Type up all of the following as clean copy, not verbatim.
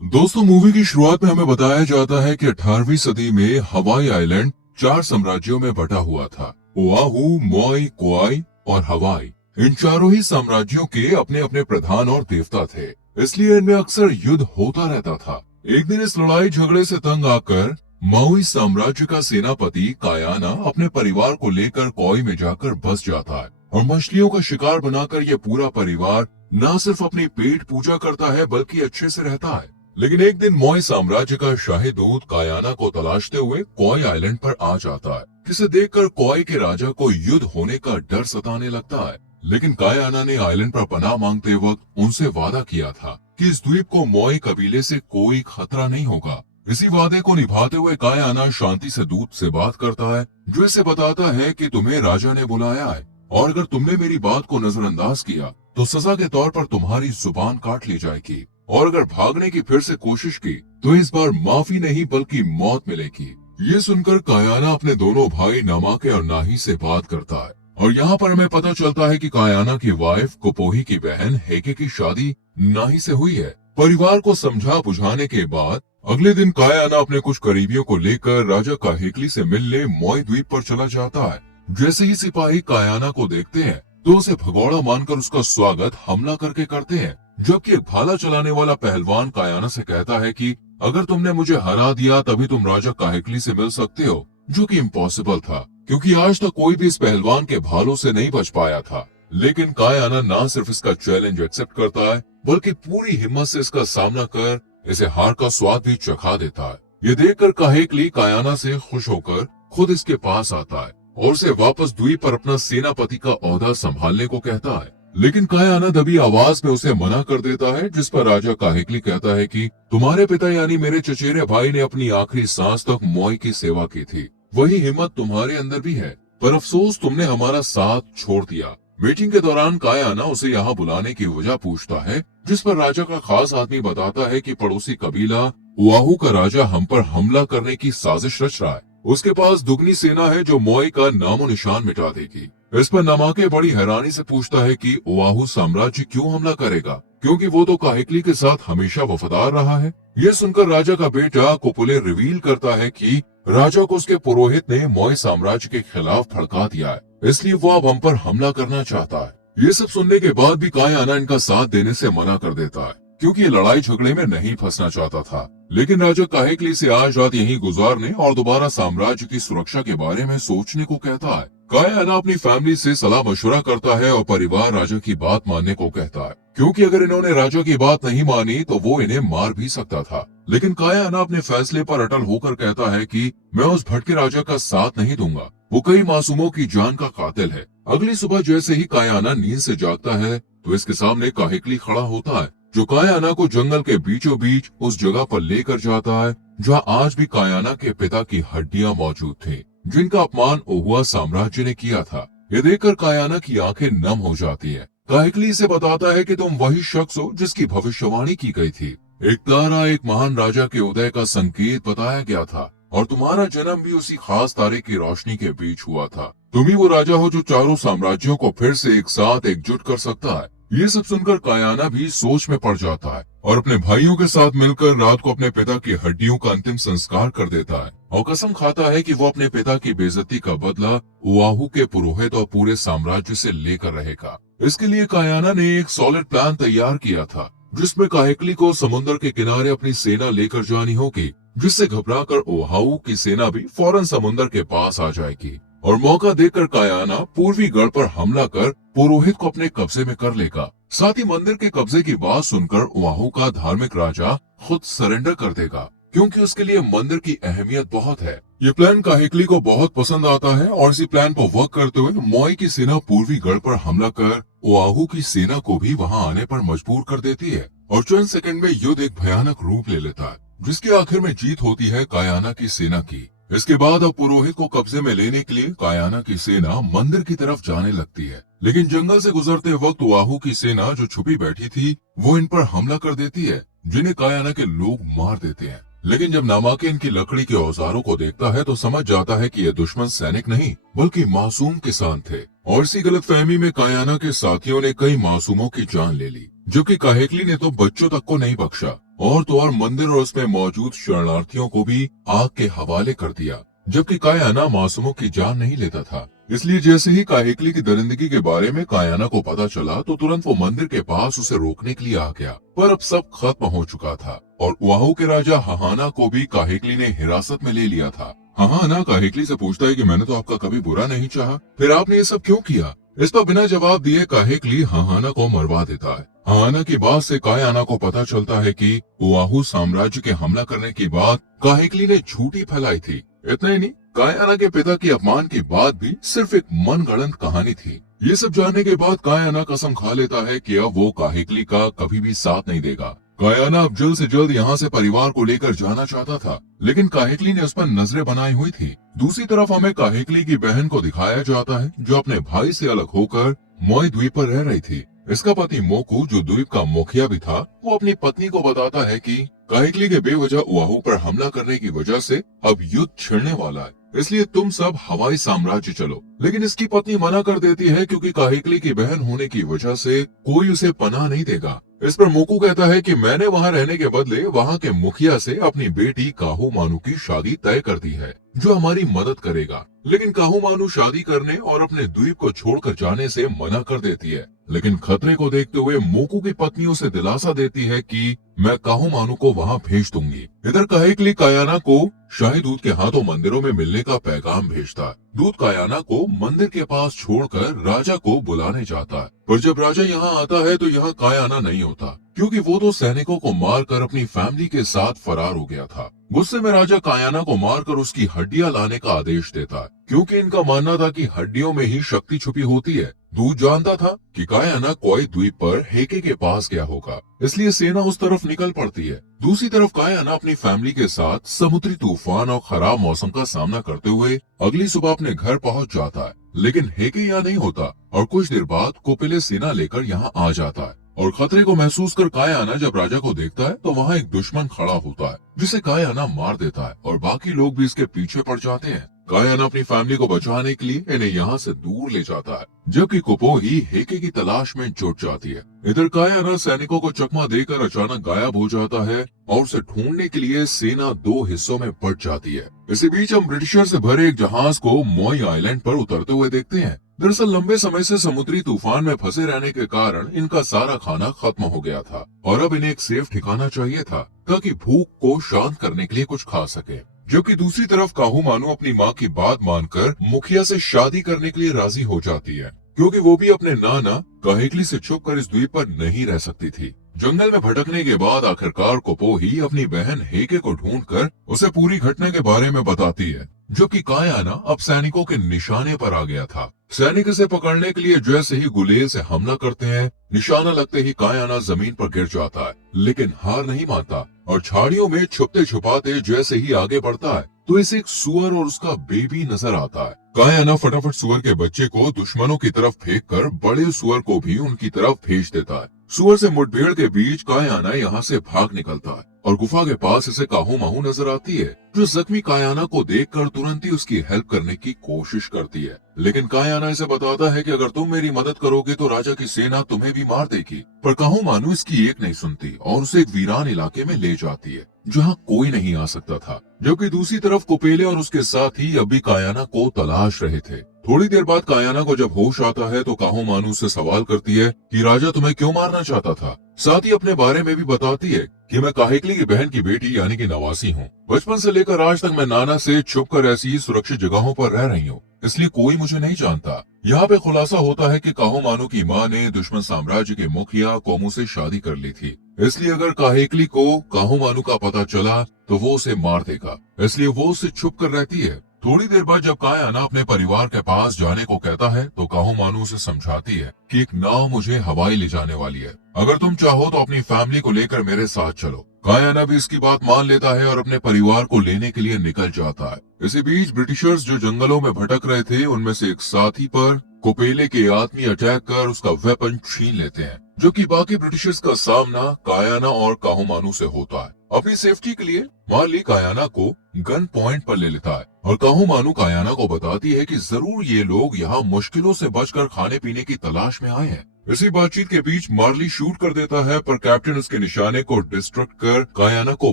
दोस्तों, मूवी की शुरुआत में हमें बताया जाता है कि 18वीं सदी में हवाई आइलैंड 4 साम्राज्यों में बटा हुआ था। ओआहू, मोई, कोआई और हवाई। इन चारों ही साम्राज्यों के अपने अपने प्रधान और देवता थे, इसलिए इनमें अक्सर युद्ध होता रहता था। एक दिन इस लड़ाई झगड़े से तंग आकर माउई साम्राज्य का सेनापति कायाना अपने परिवार को लेकर कोई में जाकर बस जाता है और मछलियों का शिकार बनाकर यह पूरा परिवार न सिर्फ अपनी पेट पूजा करता है बल्कि अच्छे से रहता है। लेकिन एक दिन मोई साम्राज्य का शाही दूत कायाना को तलाशते हुए कोई आइलैंड पर आ जाता है, जिसे देखकर कोई के राजा को युद्ध होने का डर सताने लगता है। लेकिन कायाना ने आइलैंड पर पनाह मांगते वक्त उनसे वादा किया था कि इस द्वीप को मोई कबीले से कोई खतरा नहीं होगा। इसी वादे को निभाते हुए कायाना शांति से दूत से बात करता है, जो इसे बताता है कि तुम्हें राजा ने बुलाया है और अगर तुमने मेरी बात को नजरअंदाज किया तो सजा के तौर पर तुम्हारी जुबान काट ली जाएगी और अगर भागने की फिर से कोशिश की तो इस बार माफी नहीं बल्कि मौत मिलेगी। ये सुनकर कायाना अपने दोनों भाई नमाके और नाही से बात करता है और यहाँ पर हमें पता चलता है कि कायाना की वाइफ कुपोही की बहन हेके की शादी नाही से हुई है। परिवार को समझा बुझाने के बाद अगले दिन कायाना अपने कुछ करीबियों को लेकर राजा काहेकली से मिलने मोई द्वीप पर चला जाता है। जैसे ही सिपाही कायाना को देखते हैं तो उसे भगोड़ा मानकर उसका स्वागत हमला करके करते हैं, जबकि एक भाला चलाने वाला पहलवान कायाना से कहता है कि अगर तुमने मुझे हरा दिया तभी तुम राजा काहेकली से मिल सकते हो, जो कि इम्पॉसिबल था क्योंकि आज तक कोई भी इस पहलवान के भालों से नहीं बच पाया था। लेकिन कायाना न सिर्फ इसका चैलेंज एक्सेप्ट करता है बल्कि पूरी हिम्मत से इसका सामना कर इसे हार का स्वाद भी चखा देता है। ये देखकर काहेकली कायाना से खुश होकर खुद इसके पास आता है और उसे वापस द्वीप पर अपना सेनापति का ओहदा संभालने को कहता है। लेकिन कायाना दबी आवाज में उसे मना कर देता है, जिस पर राजा काहेकली कहता है कि तुम्हारे पिता यानी मेरे चचेरे भाई ने अपनी आखिरी सांस तक मोई की सेवा की थी, वही हिम्मत तुम्हारे अंदर भी है, पर अफसोस तुमने हमारा साथ छोड़ दिया। मीटिंग के दौरान कायाना उसे यहाँ बुलाने की वजह पूछता है, जिस पर राजा का खास आदमी बताता है कि पड़ोसी कबीला ओआहू का राजा हम पर हमला करने की साजिश रच रहा है। उसके पास दुगनी सेना है जो मोई का नामो निशान मिटा देगी। इस पर नमाके बड़ी हैरानी से पूछता है कि ओआहू साम्राज्य क्यों हमला करेगा, क्योंकि वो तो काहेकली के साथ हमेशा वफादार रहा है। ये सुनकर राजा का बेटा कुपुले रिवील करता है कि राजा को उसके पुरोहित ने मोई साम्राज्य के खिलाफ भड़का दिया है, इसलिए वो अब हम पर हमला करना चाहता है। ये सब सुनने के बाद भी कायाना इनका साथ देने से मना कर देता है, क्योंकि ये लड़ाई झगड़े में नहीं फंसना चाहता था। लेकिन राजा काहेकली से आज रात यहीं गुजारने और दोबारा साम्राज्य की सुरक्षा के बारे में सोचने को कहता है। कायाना अपनी फैमिली से सलाह मशवरा करता है और परिवार राजा की बात मानने को कहता है, क्योंकि अगर इन्होंने राजा की बात नहीं मानी तो वो इन्हें मार भी सकता था। लेकिन कायाना अपने फैसले पर अटल होकर कहता है कि मैं उस भटके राजा का साथ नहीं दूंगा, वो कई मासूमों की जान का कातिल है। अगली सुबह जैसे ही कायाना नींद से जागता है तो इसके सामने काहेकली खड़ा होता है, जो कायाना को जंगल के बीचों बीच उस जगह पर लेकर जाता है जहाँ आज भी कायाना के पिता की हड्डियां मौजूद थी, जिनका अपमान ओहुआ साम्राज्य ने किया था। ये देखकर कायाना की आंखें नम हो जाती है। काहेकली से बताता है कि तुम वही शख्स हो जिसकी भविष्यवाणी की गई थी। एक तारा एक महान राजा के उदय का संकेत बताया गया था और तुम्हारा जन्म भी उसी खास तारे की रोशनी के बीच हुआ था। तुम ही वो राजा हो जो चारों साम्राज्यों को फिर से एक साथ एकजुट कर सकता है। ये सब सुनकर कायाना भी सोच में पड़ जाता है और अपने भाइयों के साथ मिलकर रात को अपने पिता की हड्डियों का अंतिम संस्कार कर देता है और कसम खाता है कि वो अपने पिता की बेइज्जती का बदला ओआहू के पुरोहित और पूरे साम्राज्य से लेकर रहेगा। इसके लिए कायाना ने एक सॉलिड प्लान तैयार किया था, जिसमें काहेकली को समुद्र के किनारे अपनी सेना लेकर जानी होगी, जिससे घबराकर ओआहू की सेना भी फौरन समुद्र के पास आ जाएगी और मौका देकर कायाना पूर्वी गढ़ पर हमला कर पुरोहित को अपने कब्जे में कर लेगा। साथ ही मंदिर के कब्जे की बात सुनकर ओआहू का धार्मिक राजा खुद सरेंडर कर देगा, क्योंकि उसके लिए मंदिर की अहमियत बहुत है। ये प्लान काहेकली को बहुत पसंद आता है और इसी प्लान पर वर्क करते हुए मोई की सेना पूर्वी गढ़ पर हमला कर ओआहू की सेना को भी वहां आने पर मजबूर कर देती है और चंद सेकंड में युद्ध एक भयानक रूप ले लेता है, जिसके आखिर में जीत होती है कायाना की सेना की। इसके बाद अब पुरोहित को कब्जे में लेने के लिए कायाना की सेना मंदिर की तरफ जाने लगती है, लेकिन जंगल से गुजरते वक्त ओआहू की सेना जो छुपी बैठी थी वो इन पर हमला कर देती है, जिन्हें कायाना के लोग मार देते हैं। लेकिन जब नामाके इनकी लकड़ी के औजारों को देखता है तो समझ जाता है कि ये दुश्मन सैनिक नहीं बल्कि मासूम किसान थे और इसी गलतफहमी में कायाना के साथियों ने कई मासूमों की जान ले ली, जो कि काहेकली ने तो बच्चों तक को नहीं बख्शा। और तो और मंदिर और उसमें मौजूद शरणार्थियों को भी आग के हवाले कर दिया। जबकि कायाना मासूमों की जान नहीं लेता था। इसलिए जैसे ही काहिकली की दरिंदगी के बारे में कायाना को पता चला तो तुरंत वो मंदिर के पास उसे रोकने के लिए आ गया। पर अब सब खत्म हो चुका था और ओआहू के राजा हहाना को भी काहिकली ने हिरासत में ले लिया था। हहाना काहिकली से पूछता है कि मैंने तो आपका कभी बुरा नहीं चाहा, फिर आपने ये सब क्यों किया? इस पर बिना जवाब दिए काहिकली हहाना को मरवा देता है। हहाना की बात से कायाना को पता चलता है कि ओआहू साम्राज्य के हमला करने की बात काहिकली ने झूठी फैलाई थी। इतना ही नहीं, कायाना के पिता की अपमान की बात भी सिर्फ एक मनगढ़ंत कहानी थी। ये सब जानने के बाद कायाना कसम खा लेता है कि अब वो काहिकली का कभी भी साथ नहीं देगा। कायाना अब जल्द से जल्द यहाँ से परिवार को लेकर जाना चाहता था, लेकिन काहिकली ने उस पर नजरें बनाई हुई थी। दूसरी तरफ हमें काहिकली की बहन को दिखाया जाता है जो अपने भाई से अलग होकर मोई द्वीप पर रह रही थी। इसका पति मोकू, जो द्वीप का मुखिया भी था, वो अपनी पत्नी को बताता है कि काहिकली के बेवजह ओआहू पर हमला करने की वजह से अब युद्ध छिड़ने वाला है, इसलिए तुम सब हवाई साम्राज्य चलो। लेकिन इसकी पत्नी मना कर देती है क्योंकि काहिकली की बहन होने की वजह से कोई उसे पनाह नहीं देगा। इस पर मोकू कहता है कि मैंने वहाँ रहने के बदले वहाँ के मुखिया से अपनी बेटी काहू मानू की शादी तय कर दी है, जो हमारी मदद करेगा। लेकिन काहू मानू शादी करने और अपने द्वीप को छोड़कर जाने से मना कर देती है। लेकिन खतरे को देखते हुए मोकू की पत्नी उसे दिलासा देती है कि मैं काहू मानू को वहाँ भेज दूंगी। इधर काहिकली कायाना को शाही दूत के हाथों मंदिरों में मिलने का पैगाम भेजता है। दूत कायाना को मंदिर के पास छोड़कर राजा को बुलाने जाता है, पर जब राजा यहाँ आता है तो यहाँ कायाना नहीं होता, क्योंकि वो तो सैनिकों को मारकर अपनी फैमिली के साथ फरार हो गया था। गुस्से में राजा कायाना को मारकर उसकी हड्डियां लाने का आदेश देता है, क्योंकि इनका मानना था कि हड्डियों में ही शक्ति छुपी होती है। दूत जानता था कि कायाना कोई द्वीप पर हेके के पास गया होगा, इसलिए सेना उस तरफ निकल पड़ती है। दूसरी तरफ कायाना अपनी फैमिली के साथ समुद्री तूफान और खराब मौसम का सामना करते हुए अगली सुबह अपने घर पहुंच जाता है। लेकिन हेके यहाँ नहीं होता और कुछ देर बाद कोपिले सेना लेकर यहाँ आ जाता है। और खतरे को महसूस कर कायाना जब राजा को देखता है तो वहाँ एक दुश्मन खड़ा होता है, जिसे कायाना मार देता है और बाकी लोग भी इसके पीछे पड़ जाते हैं। कायाना अपनी फैमिली को बचाने के लिए इन्हें यहाँ से दूर ले जाता है, जबकि कुपोही हेके की तलाश में जुट जाती है। इधर कायाना सैनिकों को चकमा देकर अचानक गायब हो जाता है और उसे ढूंढने के लिए सेना दो हिस्सों में बंट जाती है। इसी बीच हम ब्रिटिशर से भरे एक जहाज को मोई आइलैंड पर उतरते हुए देखते हैं। दरअसल लंबे समय से समुद्री तूफान में फंसे रहने के कारण इनका सारा खाना खत्म हो गया था और अब इन्हें एक सेफ ठिकाना चाहिए था ताकि भूख को शांत करने के लिए कुछ खा सके। जबकि दूसरी तरफ काहू मानू अपनी माँ की बात मानकर मुखिया से शादी करने के लिए राजी हो जाती है, क्योंकि वो भी अपने नाना काहिकली से छुपकर इस द्वीप पर नहीं रह सकती थी। जंगल में भटकने के बाद आखिरकार कोपोही अपनी बहन हेके को ढूंढकर उसे पूरी घटना के बारे में बताती है, जो कि कायाना अब सैनिकों के निशाने पर आ गया था। सैनिक इसे पकड़ने के लिए जैसे ही गुलेल से हमला करते हैं, निशाना लगते ही कायाना जमीन पर गिर जाता है, लेकिन हार नहीं मानता और झाड़ियों में छुपते छुपाते जैसे ही आगे बढ़ता है तो इसे एक सुअर और उसका बेबी नजर आता है। कायाना फटाफट सुअर के बच्चे को दुश्मनों की तरफ फेंककर बड़े सुअर को भी उनकी तरफ भेज देता है। सुअर से मुठभेड़ के बीच कायाना यहाँ से भाग निकलता है और गुफा के पास इसे काहू माहू नजर आती है, जो जख्मी कायाना को देखकर तुरंत ही उसकी हेल्प करने की कोशिश करती है। लेकिन कायाना इसे बताता है कि अगर तुम मेरी मदद करोगे तो राजा की सेना तुम्हें भी मार देगी। पर काहू मानू इसकी एक नहीं सुनती और उसे एक वीरान इलाके में ले जाती है जहाँ कोई नहीं आ सकता था। जबकि दूसरी तरफ कुपेले और उसके साथी अब भी कायाना को तलाश रहे थे। थोड़ी देर बाद कायाना को जब होश आता है तो काहू मानू से सवाल करती है कि राजा तुम्हें क्यों मारना चाहता था। साथ ही अपने बारे में भी बताती है कि मैं काहिकली की बहन की बेटी यानी कि नवासी हूँ। बचपन से लेकर आज तक मैं नाना से छुपकर ऐसी ही सुरक्षित जगहों पर रह रही हूँ, इसलिए कोई मुझे नहीं जानता। यहाँ पे खुलासा होता है कि काहू मानू की माँ ने दुश्मन साम्राज्य के मुखिया कोमू से शादी कर ली थी, इसलिए अगर काहिकली को काहू मानू का पता चला तो वो उसे मार देगा, इसलिए वो उससे छुप कर रहती है। थोड़ी देर बाद जब कायाना अपने परिवार के पास जाने को कहता है तो काहू मानू उसे समझाती है कि एक नाव मुझे हवाई ले जाने वाली है, अगर तुम चाहो तो अपनी फैमिली को लेकर मेरे साथ चलो। कायाना भी इसकी बात मान लेता है और अपने परिवार को लेने के लिए निकल जाता है। इसी बीच ब्रिटिशर्स जो जंगलों में भटक रहे थे उनमें से एक साथी पर कोपेले के आदमी अटैक कर उसका वेपन छीन लेते हैं, जो कि बाकी ब्रिटिशर्स का सामना कायाना और काहू मानू से होता है। अपनी सेफ्टी के लिए मार्ली कायाना को गन पॉइंट पर ले लेता है और काहू मानू कायाना को बताती है कि जरूर ये लोग यहाँ मुश्किलों से बचकर खाने पीने की तलाश में आए हैं, इसी बातचीत के बीच मार्ली शूट कर देता है, पर कैप्टन उसके निशाने को डिस्ट्रक्ट कर कायाना को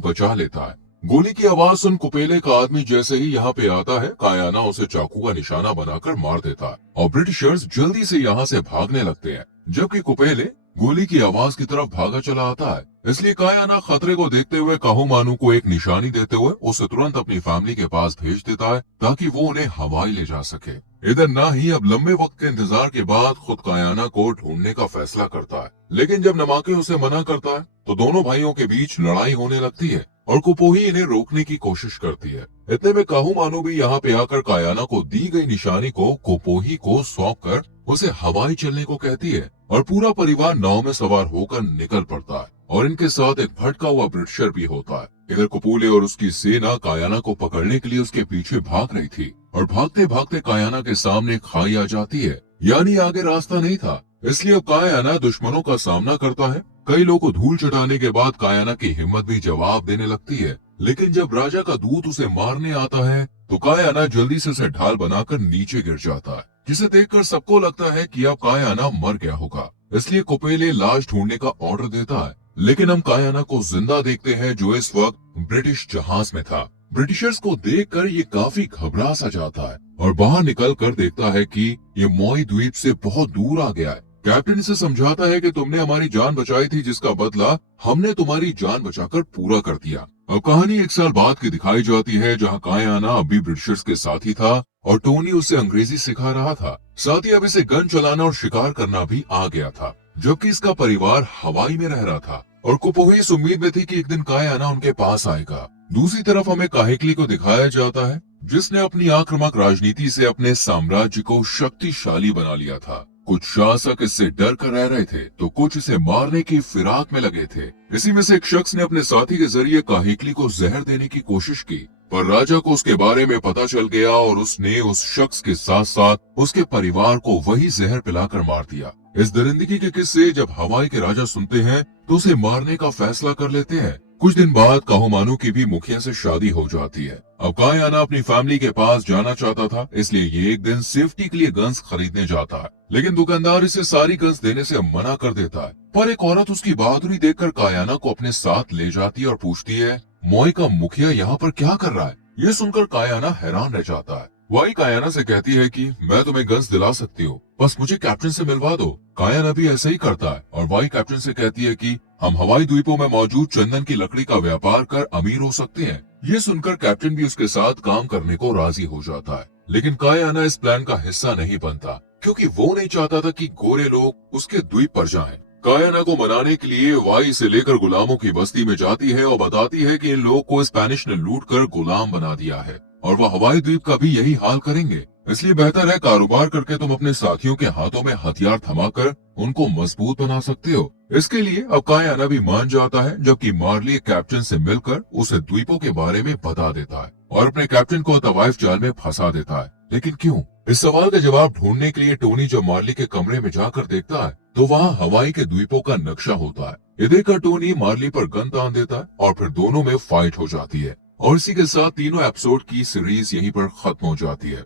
बचा लेता है। गोली की आवाज सुन कुपेले का आदमी जैसे ही यहाँ पे आता है, कायाना उसे चाकू का निशाना बनाकर मार देता है और ब्रिटिशर्स जल्दी से यहाँ से भागने लगते हैं, जबकि कुपेले गोली की आवाज की तरफ भागा चला आता है। इसलिए कायाना खतरे को देखते हुए काहूमानू को एक निशानी देते हुए उसे तुरंत अपनी फैमिली के पास भेज देता है, ताकि वो उन्हें हवाई ले जा सके। इधर ना ही अब लंबे वक्त के इंतजार के बाद खुद कायाना को ढूंढने का फैसला करता है, लेकिन जब नमाके उसे मना करता है तो दोनों भाइयों के बीच लड़ाई होने लगती है और कुपोही इन्हें रोकने की कोशिश करती है। इतने में काहूमानू भी यहाँ पे आकर कायाना को दी गई निशानी को कुपोही को सौंप कर उसे हवाई चलने को कहती है और पूरा परिवार नाव में सवार होकर निकल पड़ता है और इनके साथ एक भटका हुआ ब्रिटिशर भी होता है। इधर कुपूले और उसकी सेना कायाना को पकड़ने के लिए उसके पीछे भाग रही थी और भागते भागते कायाना के सामने खाई आ जाती है, यानी आगे रास्ता नहीं था। इसलिए अब कायाना दुश्मनों का सामना करता है। कई लोगों को धूल चटाने के बाद कायाना की हिम्मत भी जवाब देने लगती है, लेकिन जब राजा का दूत उसे मारने आता है तो कायाना जल्दी से उसे ढाल बनाकर नीचे गिर जाता है, जिसे देखकर सबको लगता है कि अब कायाना मर गया होगा। इसलिए कुपेले लाश ढूंढने का ऑर्डर देता है, लेकिन हम कायाना को जिंदा देखते हैं, जो इस वक्त ब्रिटिश जहाज में था। ब्रिटिशर्स को देखकर ये काफी घबरा सा जाता है और बाहर निकल कर देखता है कि ये मोई द्वीप से बहुत दूर आ गया है। कैप्टन इसे समझाता है कि तुमने हमारी जान बचाई थी, जिसका बदला हमने तुम्हारी जान बचाकर पूरा कर दिया। अब कहानी 1 साल बाद की दिखाई जाती है, जहाँ कायाना अभी ब्रिटिशर्स के साथ ही था और टोनी उसे अंग्रेजी सिखा रहा था। साथ ही अब इसे गन चलाना और शिकार करना भी आ गया था, जबकि इसका परिवार हवाई में रह रहा था और कुपोही इस उम्मीद में थी कि एक दिन कायाना उनके पास आएगा। दूसरी तरफ हमें काहिकली को दिखाया जाता है, जिसने अपनी आक्रामक राजनीति से अपने साम्राज्य को शक्तिशाली बना लिया था। कुछ शासक इससे डर कर रह रहे थे तो कुछ इसे मारने की फिराक में लगे थे। इसी में से एक शख्स ने अपने साथी के जरिए काहिकली को जहर देने की कोशिश की, पर राजा को उसके बारे में पता चल गया और उसने उस शख्स के साथ साथ उसके परिवार को वही जहर पिलाकर मार दिया। इस दरिंदगी के किस्से जब हवाई के राजा सुनते हैं तो उसे मारने का फैसला कर लेते हैं। कुछ दिन बाद काहूमानू की भी मुखिया से शादी हो जाती है। अब कायाना अपनी फैमिली के पास जाना चाहता था, इसलिए ये एक दिन सेफ्टी के लिए गन्स खरीदने जाता है, लेकिन दुकानदार इसे सारी गन्स देने से मना कर देता है। पर एक औरत उसकी बहादुरी देखकर कायाना को अपने साथ ले जाती है और पूछती है, मोई का मुखिया यहाँ पर क्या कर रहा है? ये सुनकर कायाना हैरान रह जाता है। वही कायाना से कहती है कि मैं तुम्हें गन्स दिला सकती हूँ, बस मुझे कैप्टन से मिलवा दो। कायाना भी ऐसा ही करता है और वाई कैप्टन से कहती है कि हम हवाई द्वीपों में मौजूद चंदन की लकड़ी का व्यापार कर अमीर हो सकते हैं। ये सुनकर कैप्टन भी उसके साथ काम करने को राजी हो जाता है, लेकिन कायाना इस प्लान का हिस्सा नहीं बनता, क्योंकि वो नहीं चाहता था कि गोरे लोग उसके द्वीप पर जाएं। कायाना को मनाने के लिए वाई से लेकर गुलामों की बस्ती में जाती है और बताती है कि इन लोगों को स्पेनिश ने लूट कर गुलाम बना दिया है और वह हवाई द्वीप का भी यही हाल करेंगे। इसलिए बेहतर है कारोबार करके तुम अपने साथियों के हाथों में हथियार थमाकर उनको मजबूत बना सकते हो। इसके लिए अब कायाना भी मान जाता है, जबकि मार्ली कैप्टन से मिलकर उसे द्वीपों के बारे में बता देता है और अपने कैप्टन को तवाइफ जाल में फंसा देता है। लेकिन क्यों? इस सवाल का जवाब ढूंढने के लिए टोनी जब मार्ली के कमरे में जाकर देखता है तो वहाँ हवाई के द्वीपों का नक्शा होता है। ये देखकर टोनी मार्ली पर गन तान देता है और फिर दोनों में फाइट हो जाती है और इसी के साथ तीनों एपिसोड की सीरीज यहीं पर खत्म हो जाती है।